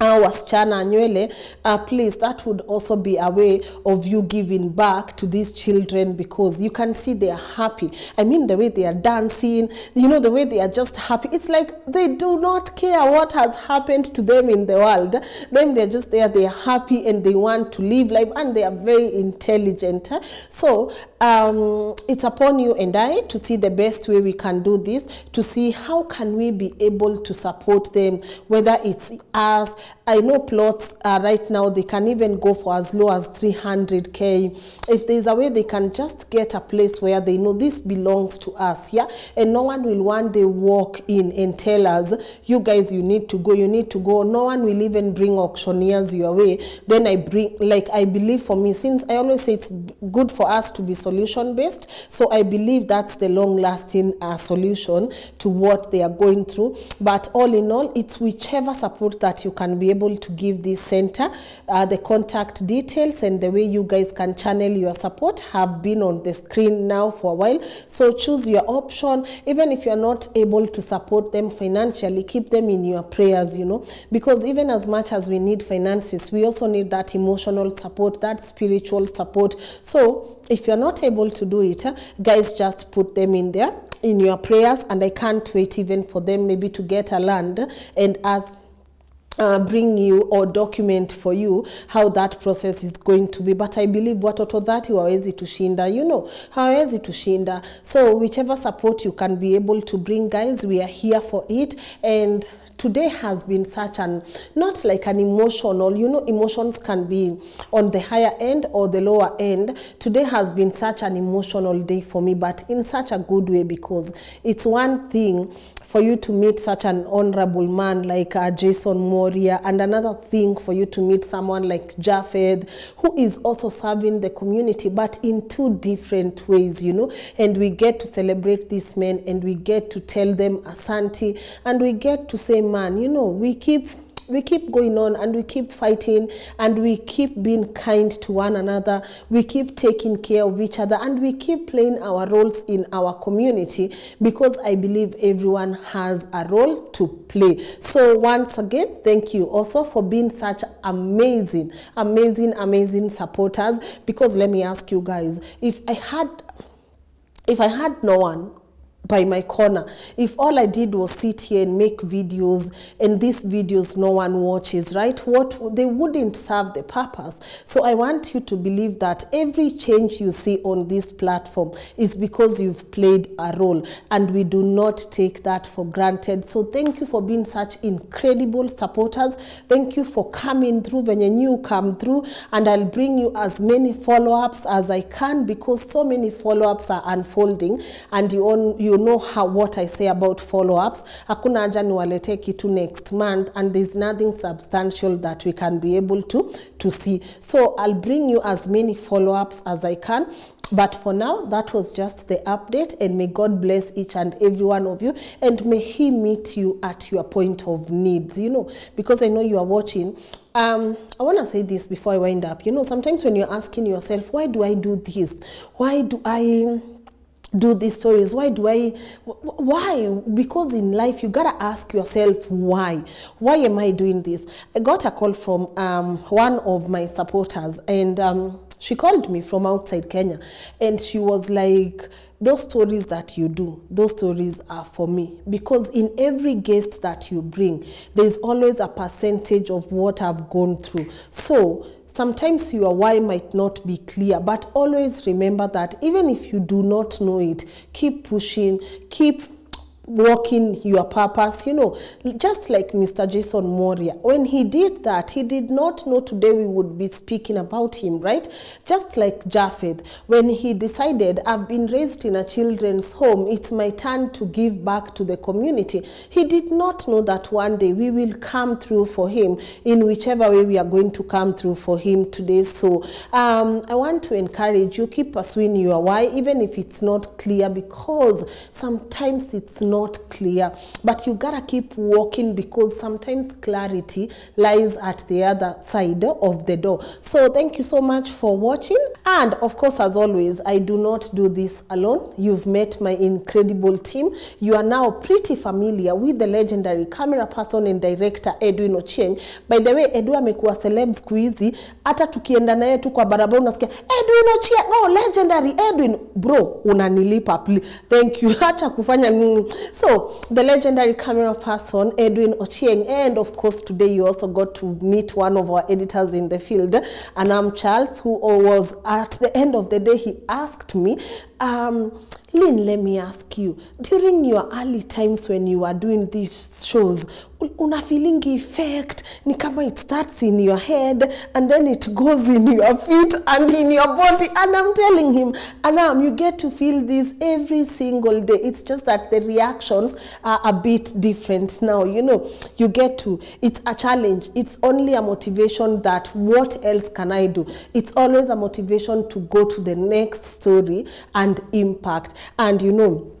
wasichana nywele, please, that would also be a way of you giving back to these children, because you can see they are happy. I mean, the way they are dancing, you know, the way they are just happy. It's like they do not care what has happened to them in the world. Them, they're just there, they are happy, and they want to live life, and they are very intelligent. So it's upon you and I to see the best way we can do this, to see how can we be able to support them, whether it's us. I know plots right now, they can even go for as low as 300K. If there's a way they can just get a place where they know this belongs to us, yeah, and no one will one day walk in and tell us, you guys, you need to go, you need to go. No one will even bring auctioneers your way. Then I believe for me, since I always say it's good for us to be solution-based. So I believe that's the long-lasting solution to what they are going through. But all in all, it's whichever support that you can be able to give this center. The contact details and the way you guys can channel your support have been on the screen now for a while. So choose your option. Even if you're not able to support them financially, keep them in your prayers, you know, because even as much as we need finances, we also need that emotional support, that spiritual support. So if you're not able to do it, guys, just put them in there in your prayers, and I can't wait even for them maybe to get a land and as bring you or document for you how that process is going to be. But I believe watoto dhati hawawezi tushinda, you know, hawawezi tushinda. So whichever support you can be able to bring, guys, we are here for it. And today has been such an, not like an emotional, you know, emotions can be on the higher end or the lower end. Today has been such an emotional day for me, but in such a good way, because it's one thing for you to meet such an honorable man like Jason Moria, and another thing for you to meet someone like Japheth, who is also serving the community, but in two different ways, you know. And we get to celebrate these men, and we get to tell them asante, and we get to say, man, you know, we keep going on, and we keep fighting, and we keep being kind to one another, we keep taking care of each other, and we keep playing our roles in our community, because I believe everyone has a role to play. So once again, thank you also for being such amazing supporters, because let me ask you guys, if I had no one by my corner, if all I did was sit here and make videos, and these videos no one watches, right, what they wouldn't serve the purpose. So I want you to believe that every change you see on this platform is because you've played a role, and we do not take that for granted. So thank you for being such incredible supporters. Thank you for coming through when you come through, and I'll bring you as many follow-ups as I can, because so many follow-ups are unfolding, and you know what I say about follow-ups. Hakuna haja niwalete kitu next month, and there's nothing substantial that we can be able to see. So I'll bring you as many follow-ups as I can. But for now, that was just the update, and may God bless each and every one of you, and may He meet you at your point of needs, you know, because I know you are watching. I want to say this before I wind up. You know, sometimes when you're asking yourself, why do I do this? Why do I do these stories? Why? Because in life you gotta ask yourself why am I doing this? I got a call from one of my supporters, and she called me from outside Kenya, and she was like, those stories that you do, those stories are for me, because in every guest that you bring, there's always a percentage of what I've gone through. So sometimes your why might not be clear, but always remember that even if you do not know it, keep pushing, keep walking your purpose, you know, just like Mr. Jason Moria. When he did that, he did not know today we would be speaking about him, right? Just like Japheth, when he decided, I've been raised in a children's home, it's my turn to give back to the community. He did not know that one day we will come through for him in whichever way we are going to come through for him today. So I want to encourage you, keep pursuing your why, even if it's not clear, because sometimes it's not clear, but you gotta keep walking, because sometimes clarity lies at the other side of the door. So thank you so much for watching, and of course, as always, I do not do this alone. You've met my incredible team. You are now pretty familiar with the legendary camera person and director Edwin Ochieng. By the way, Edu amekuwa celeb siku hizi, hata tukienda naye tu kwa barabara unasikia Edwin Ochieng, oh legendary Edwin, bro unanilipa please. Thank you. Acha kufanya So, the legendary camera person, Edwin Ochieng, and of course today you also got to meet one of our editors in the field, Anam Charles, who was, at the end of the day, he asked me, Lynn, let me ask you, during your early times when you are doing these shows, una feeling effect, ni kama it starts in your head and then it goes in your feet and in your body, and I'm telling him, Anam, you get to feel this every single day. It's just that the reactions are a bit different now, you know. You get to, it's a challenge. It's only a motivation that what else can I do? It's always a motivation to go to the next story and impact. And you know,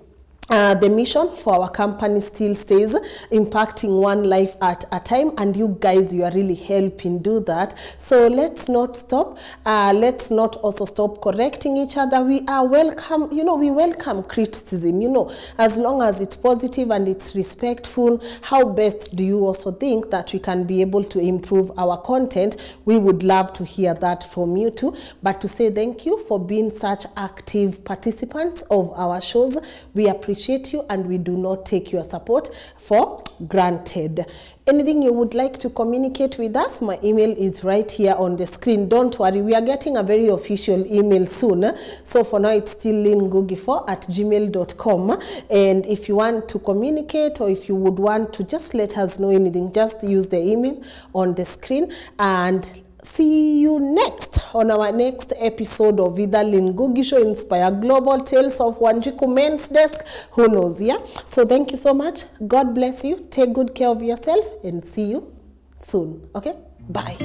the mission for our company still stays, impacting one life at a time, and you guys, you are really helping do that. So let's not stop. Let's not also stop correcting each other. We are welcome, you know, we welcome criticism, you know, as long as it's positive and it's respectful. How best do you also think that we can be able to improve our content? We would love to hear that from you too. But to say thank you for being such active participants of our shows. We appreciate you, and we do not take your support for granted. Anything you would like to communicate with us, my email is right here on the screen. Don't worry, we are getting a very official email soon. So for now, it's still lynngugi4@gmail.com. And if you want to communicate, or if you would want to just let us know anything, just use the email on the screen. And see you next on our next episode of either Lynn Ngugi Show, Inspire Global, Tales of Wanjiku Men's Desk, who knows, yeah? So thank you so much. God bless you. Take good care of yourself and see you soon. Okay? Bye.